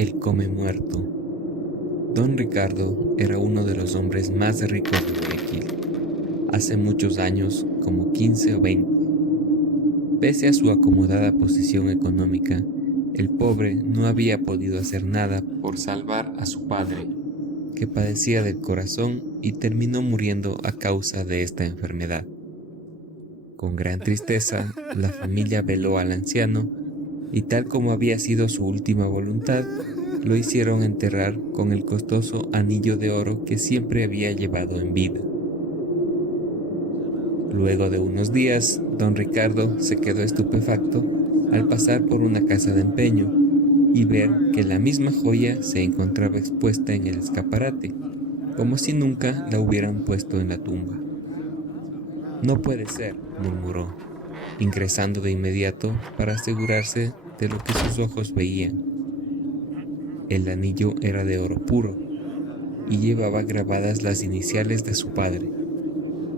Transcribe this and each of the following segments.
El come muerto. Don Ricardo era uno de los hombres más ricos de Guayaquil, hace muchos años, como 15 o 20. Pese a su acomodada posición económica, el pobre no había podido hacer nada por salvar a su padre, que padecía del corazón y terminó muriendo a causa de esta enfermedad. Con gran tristeza, la familia veló al anciano y tal como había sido su última voluntad, lo hicieron enterrar con el costoso anillo de oro que siempre había llevado en vida. Luego de unos días, don Ricardo se quedó estupefacto al pasar por una casa de empeño y ver que la misma joya se encontraba expuesta en el escaparate, como si nunca la hubieran puesto en la tumba. «No puede ser», murmuró, ingresando de inmediato para asegurarse de lo que sus ojos veían. El anillo era de oro puro y llevaba grabadas las iniciales de su padre.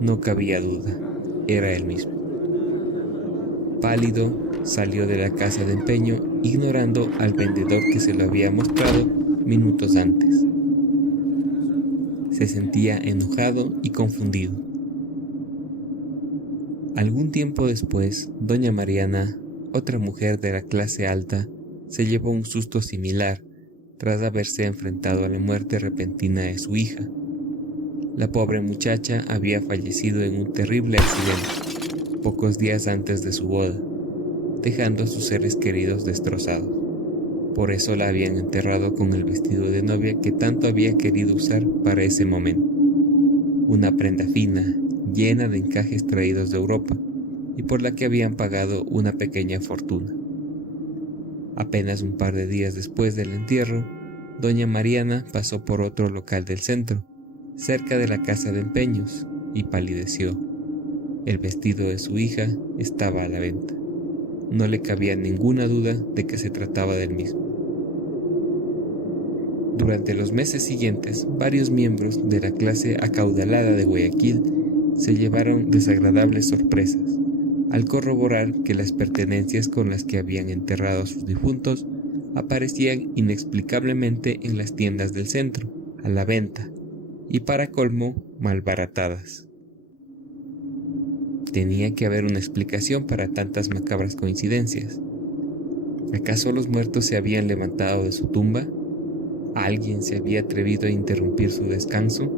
No cabía duda, era el mismo. Pálido, salió de la casa de empeño ignorando al vendedor que se lo había mostrado minutos antes. Se sentía enojado y confundido. Algún tiempo después, doña Mariana, otra mujer de la clase alta, se llevó un susto similar tras haberse enfrentado a la muerte repentina de su hija. La pobre muchacha había fallecido en un terrible accidente, pocos días antes de su boda, dejando a sus seres queridos destrozados. Por eso la habían enterrado con el vestido de novia que tanto había querido usar para ese momento. Una prenda fina, llena de encajes traídos de Europa, y por la que habían pagado una pequeña fortuna. Apenas un par de días después del entierro, doña Mariana pasó por otro local del centro, cerca de la casa de empeños, y palideció. El vestido de su hija estaba a la venta. No le cabía ninguna duda de que se trataba del mismo. Durante los meses siguientes, varios miembros de la clase acaudalada de Guayaquil se llevaron desagradables sorpresas al corroborar que las pertenencias con las que habían enterrado a sus difuntos aparecían inexplicablemente en las tiendas del centro, a la venta, y para colmo, malbaratadas. Tenía que haber una explicación para tantas macabras coincidencias. ¿Acaso los muertos se habían levantado de su tumba? ¿Alguien se había atrevido a interrumpir su descanso?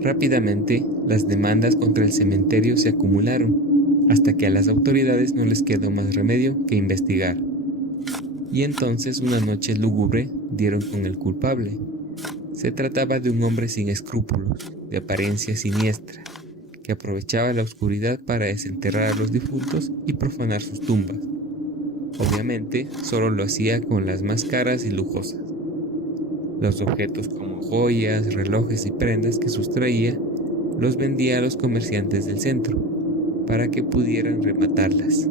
Rápidamente, las demandas contra el cementerio se acumularon, hasta que a las autoridades no les quedó más remedio que investigar. Y entonces, una noche lúgubre, dieron con el culpable. Se trataba de un hombre sin escrúpulos, de apariencia siniestra, que aprovechaba la oscuridad para desenterrar a los difuntos y profanar sus tumbas. Obviamente, solo lo hacía con las más caras y lujosas. Los objetos como joyas, relojes y prendas que sustraía, los vendía a los comerciantes del centro, para que pudieran rematarlas,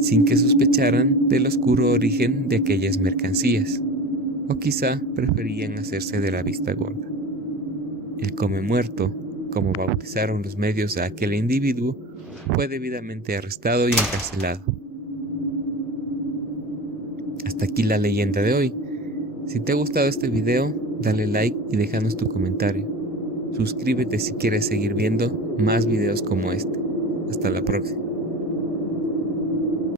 sin que sospecharan del oscuro origen de aquellas mercancías, o quizá preferían hacerse de la vista gorda. El come muerto, como bautizaron los medios a aquel individuo, fue debidamente arrestado y encarcelado. Hasta aquí la leyenda de hoy. Si te ha gustado este video, dale like y déjanos tu comentario. Suscríbete si quieres seguir viendo más videos como este. Hasta la próxima.